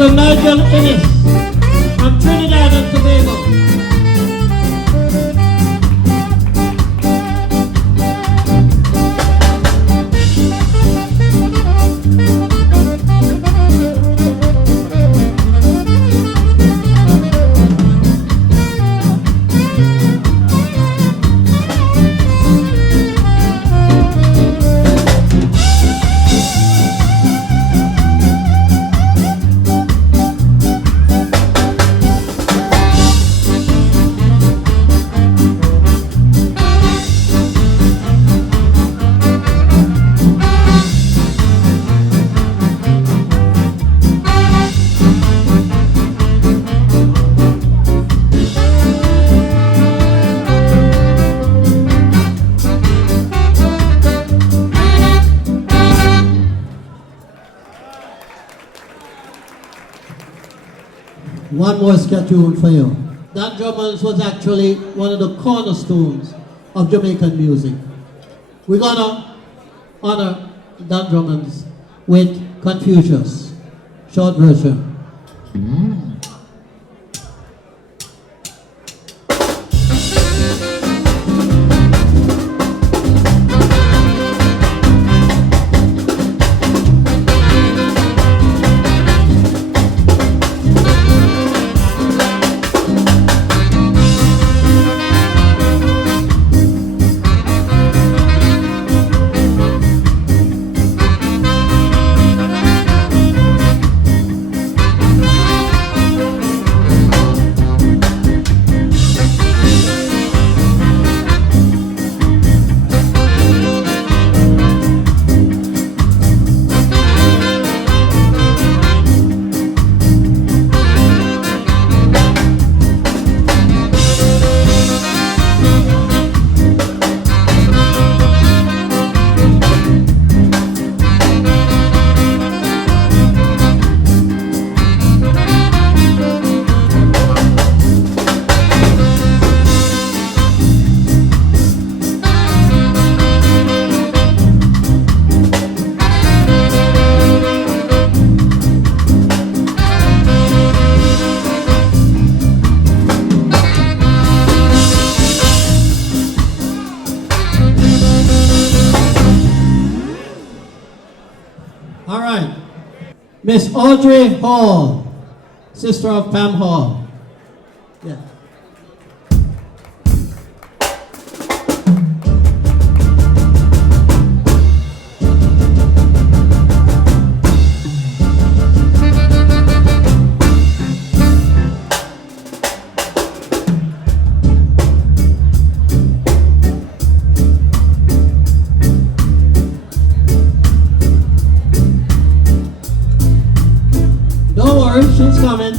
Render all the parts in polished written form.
Mr. Nigel Innes from Trinidad and Tobago. One more schedule for you. Dan Drummond's was actually one of the cornerstones of Jamaican music. We're gonna honor Dan Drummond's with Confucius. Short version. Miss Audrey Hall, sister of Pam Hall. Yeah. She's coming.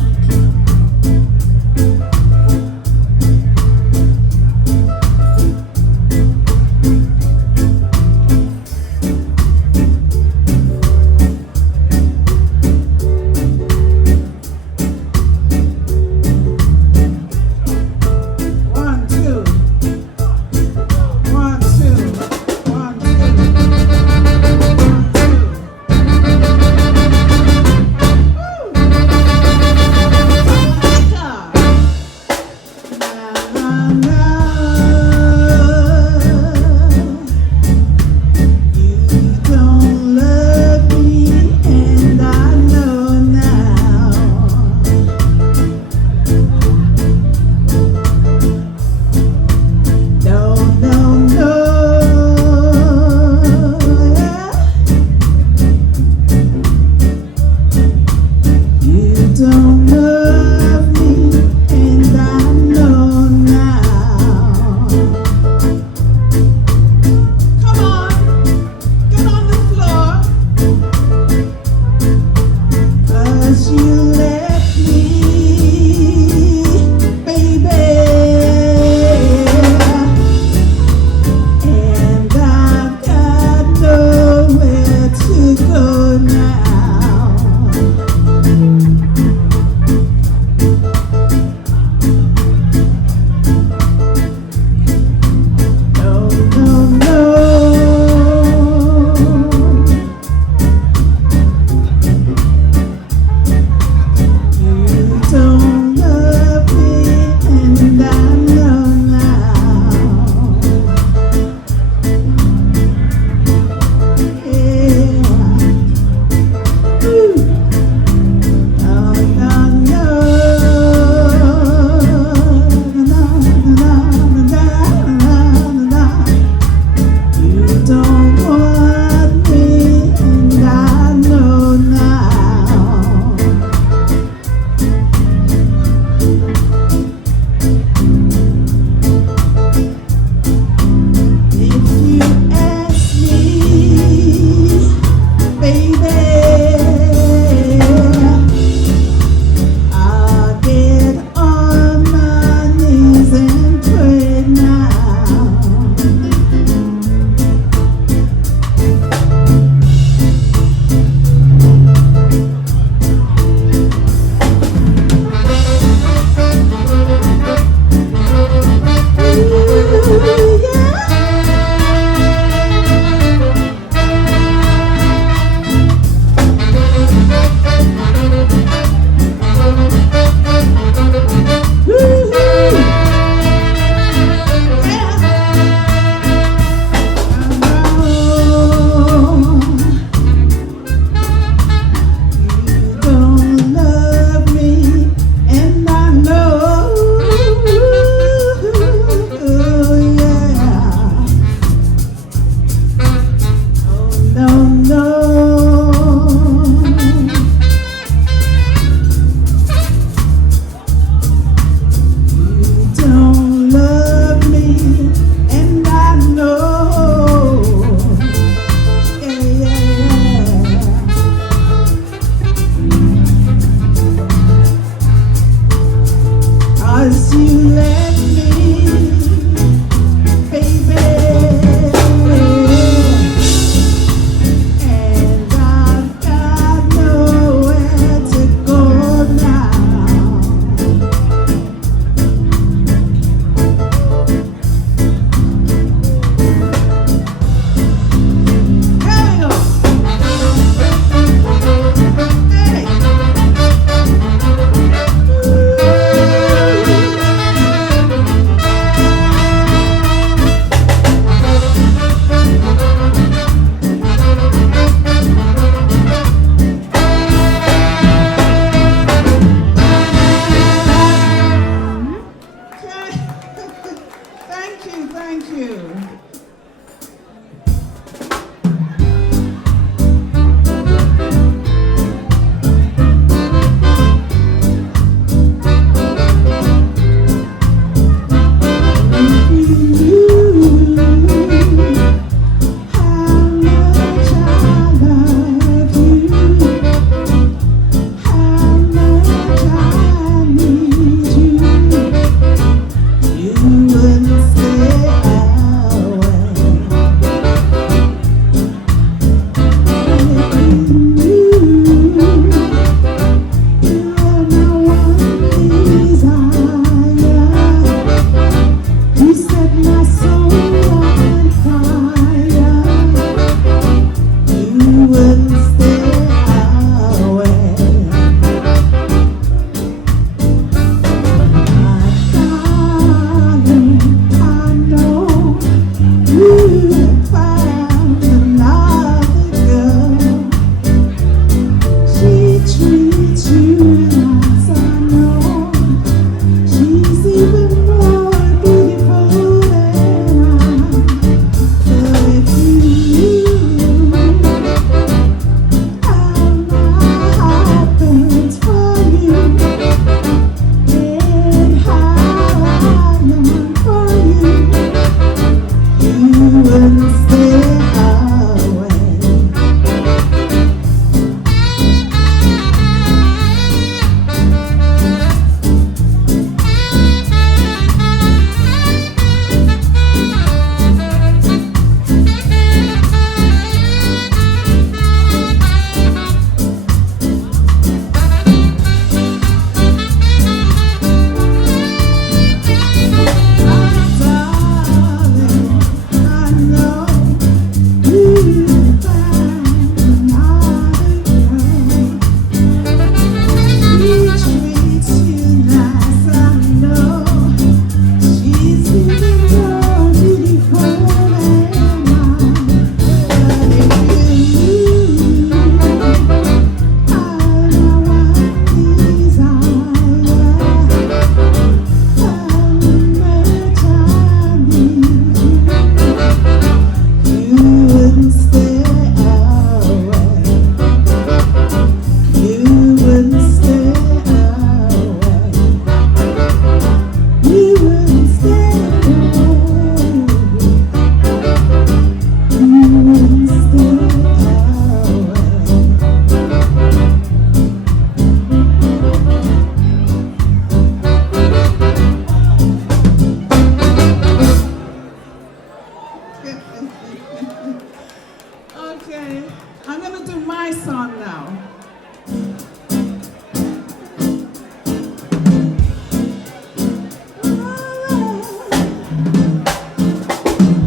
on now.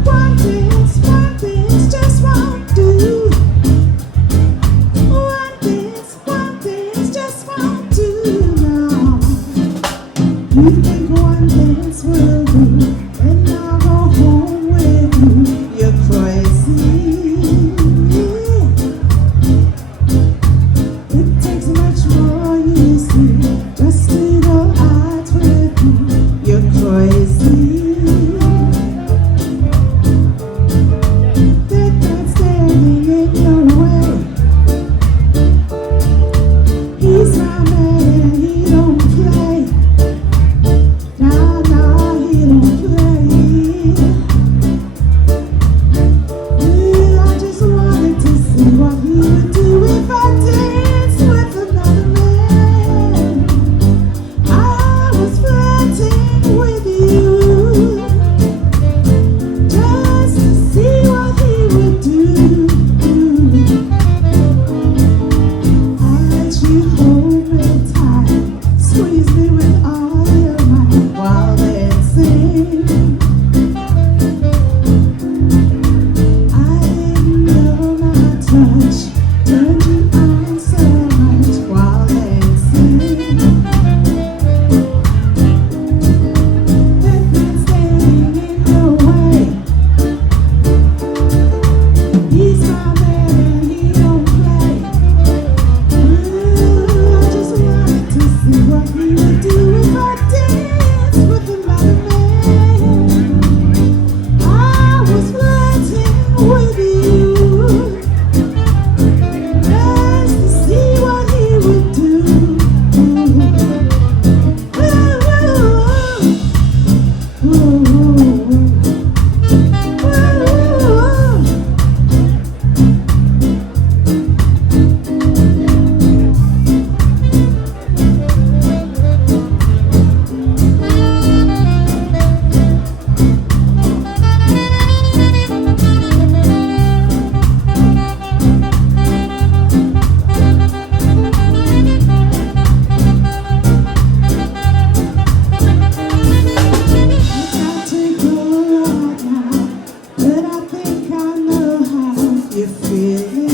One dance, just won't do. One dance, just won't do now. You think one dance will do, and I'll go home with you. You're crazy. It takes much more, you see, just to go out with you. You're crazy. That man's standing in your way. He's my man, he don't play. Nah, nah, he don't play. I just wanted to see what he would do if I danced with another man. I was flirting with you, just to see what he would do. I let you hold me tight, squeeze me with all your might while dancing. I didn't know my touch turned you on so much while dancing. That man standing in your way. He's my man, he don't play. I just wanted to see what he would do if I danced with another man. I was flirting with you, just to see what he would do. Got to go right now, but I think I know how you're feeling.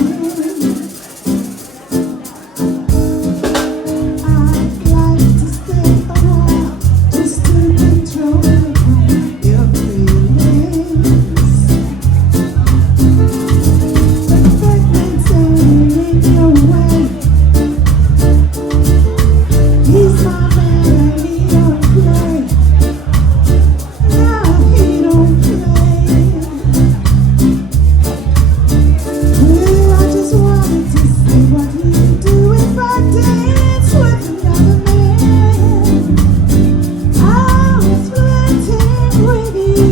I'd like to stay a while just to control your feelings. But that man's standing in your way. He's my man, he don't play. No, he don't play. I just wanted to see what he would do if I danced with another man. I was flirting with you,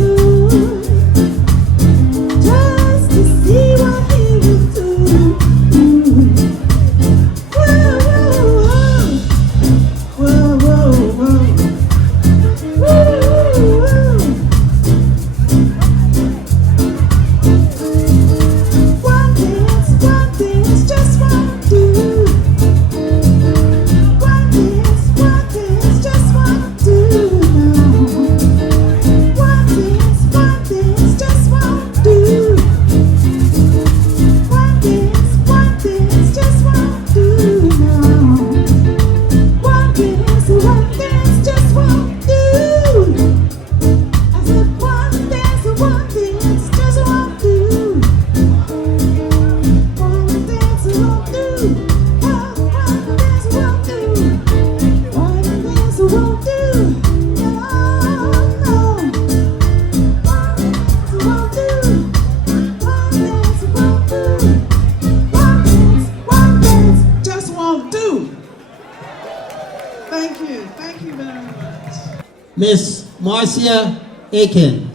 just to see what he would do. Whoa, whoa, whoa. One dance, just won't do. One dance, just won't do now. One dance, just won't do. One dance, just won't do now. One dance, just won't do. I said one dance, just won't do. One dance won't do. One dance won't do. One dance won't do. No, no. One dance won't do. One dance won't do. One dance just won't do. Thank you very much. Miss Marcia Aiken.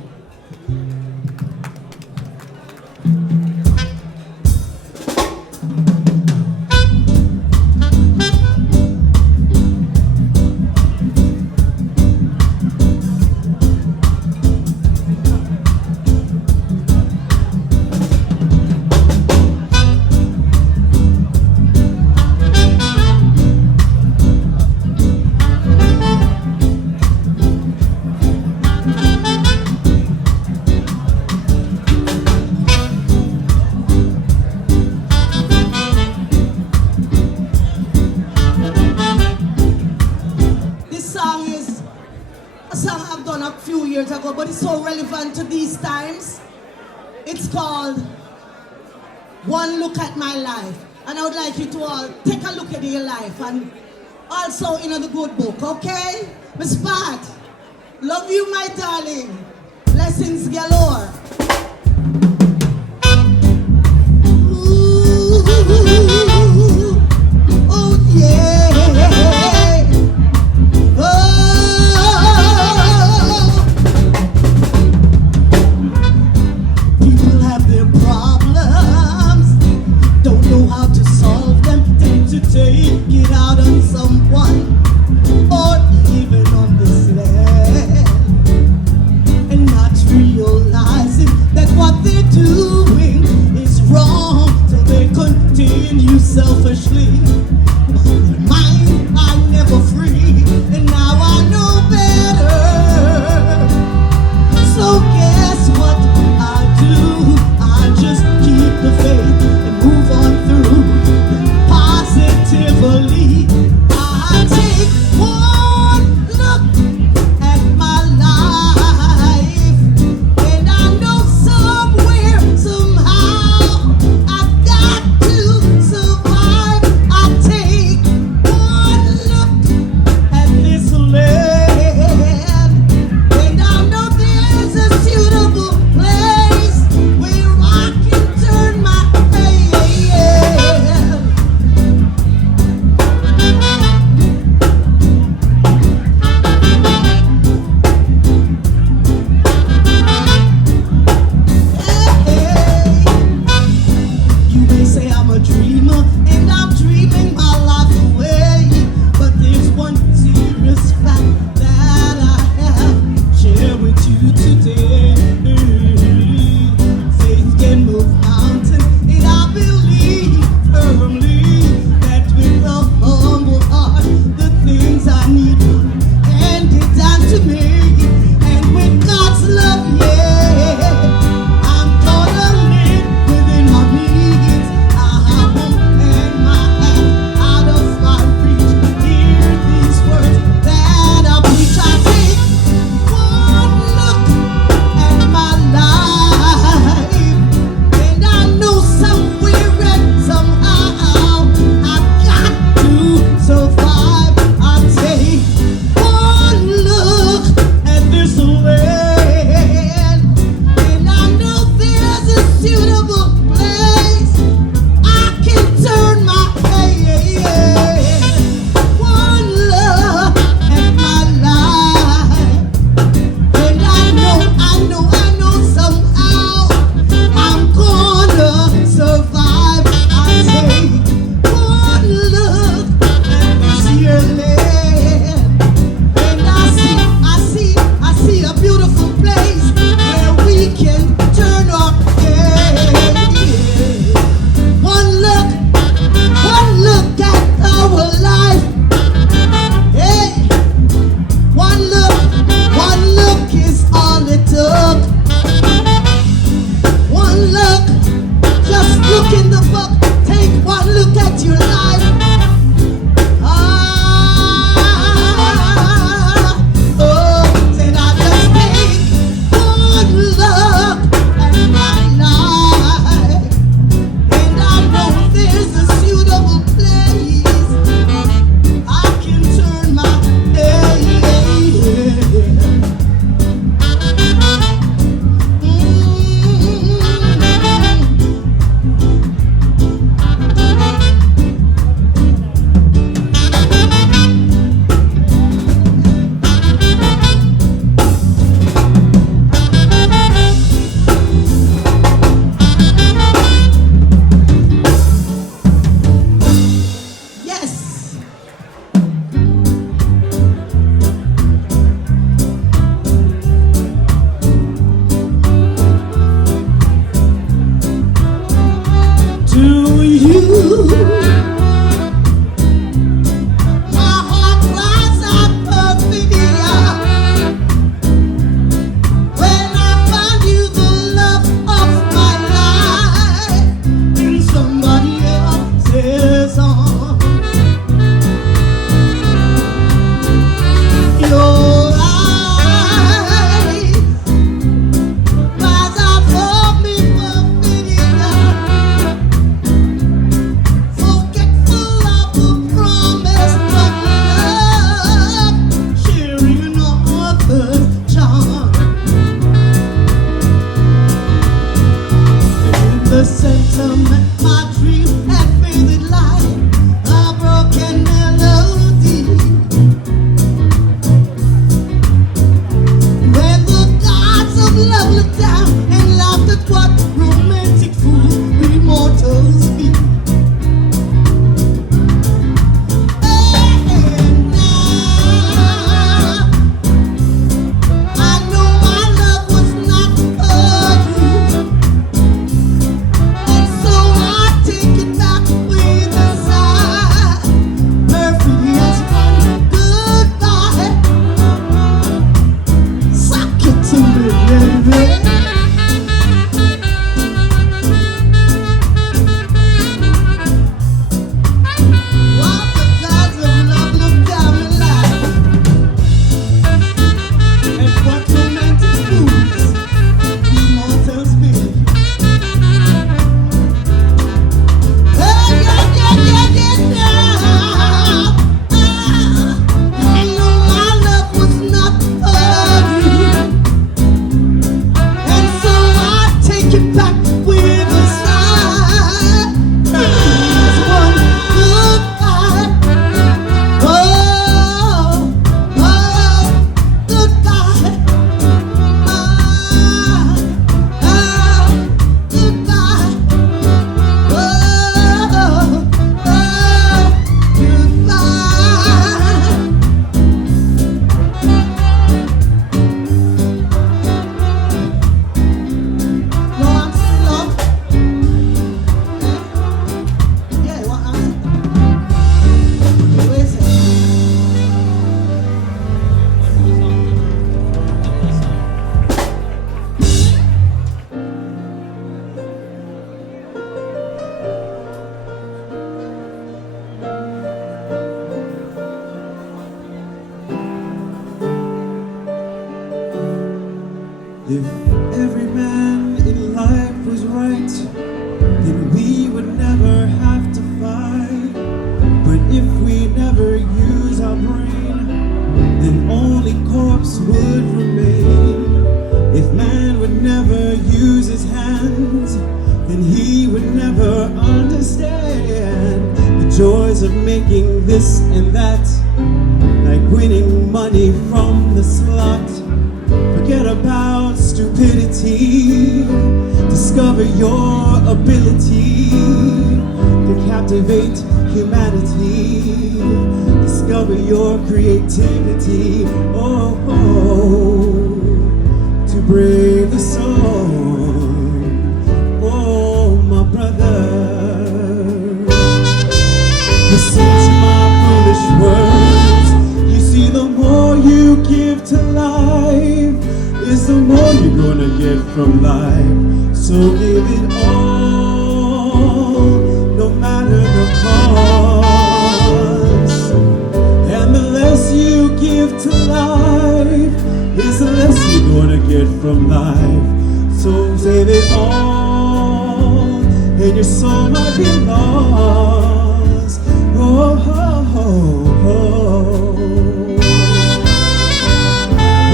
but it's so relevant to these times. It's called One Look at My Life. And I would like you to all take a look at your life and also in the good book, okay? Miss Pat, love you, my darling. Blessings galore. Ooh, oh yeah. Oh. People have their problems, don't know how to solve them, tend to take it out on someone or even on this land, and not realizing that what they're doing is wrong, so they continue selfishly. Mine, I never free, and now I know better. So guess what I do? I just keep the faith and move on through positively. I But if we never use our brain, then only corpse would remain. If man would never use his hands, then he would never understand the joys of making this and that, like winning money from the slot. Forget about stupidity, discover your ability to captivate humanity, discover your creativity, oh, to brave the storm, oh, my brother. Listen to my foolish words. You see, the more you give to life is the more you're gonna get from life. So give it all, no matter the cost. And the less you give to life is the less you're gonna get from life. So save it all, and your soul might be lost. Oh, oh, oh, oh,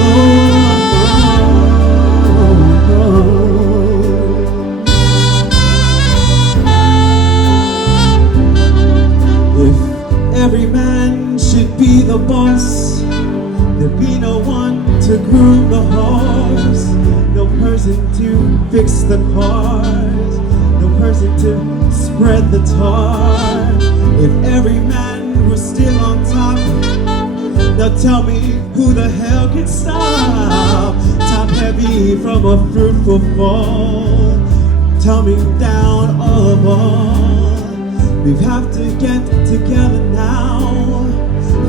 oh. If every man should be the boss, there'd be no one to groom the horse, no person to fix the cars, no person to spread the tar. If every man was still on top, now tell me who the hell can stop? Top heavy from a fruitful fall, tell me down all of all. We have to get together now,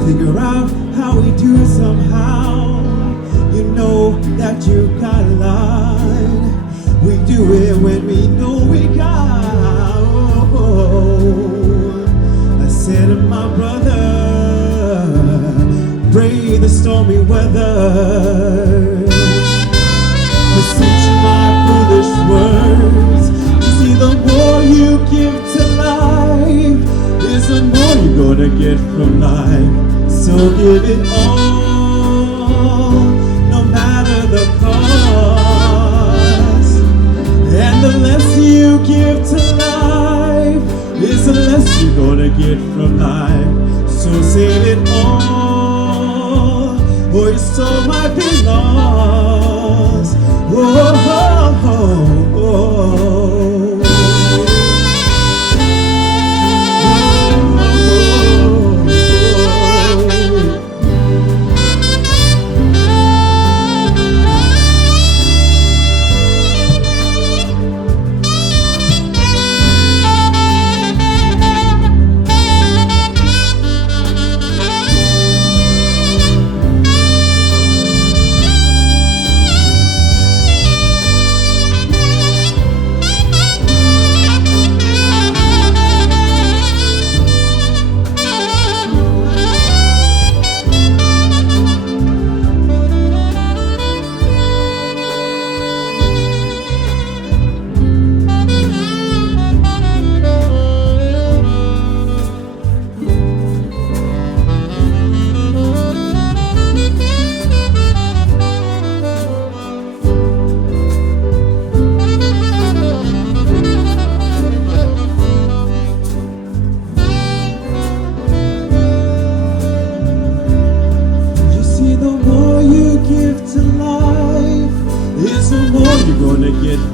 figure out how we do it somehow. You know that you got a line. We do it when we know we got. I said to my brother, brave the stormy weather. Listen to my foolish words. You see, the more you give to life is the more you're gonna get from life. So give it all, no matter the cost. And the less you give to life is the less you're gonna get from life. So save it all, or your soul might be lost. Oh, oh, oh, oh.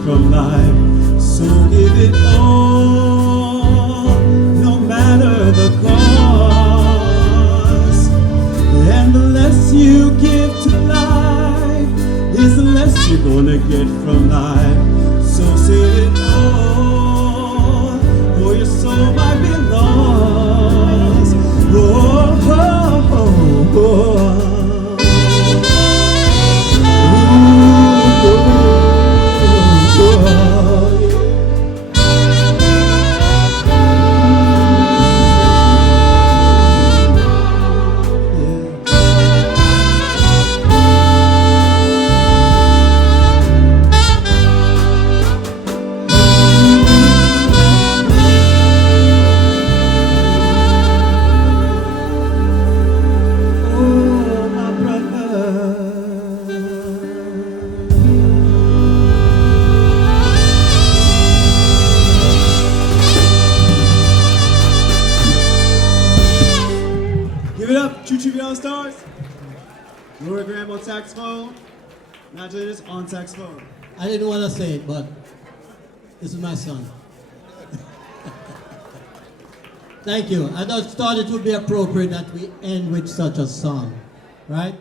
From life, so give it all, no matter the cost. And the less you give to life is the less you're gonna get from life. So save it all, or your soul might be lost. Oh, oh, oh, oh. Choo Choo All Stars. Laura Graham on saxophone. Modulators on saxophone. I didn't want to say it, but this is my son. Thank you. I just thought it would be appropriate that we end with such a song, right?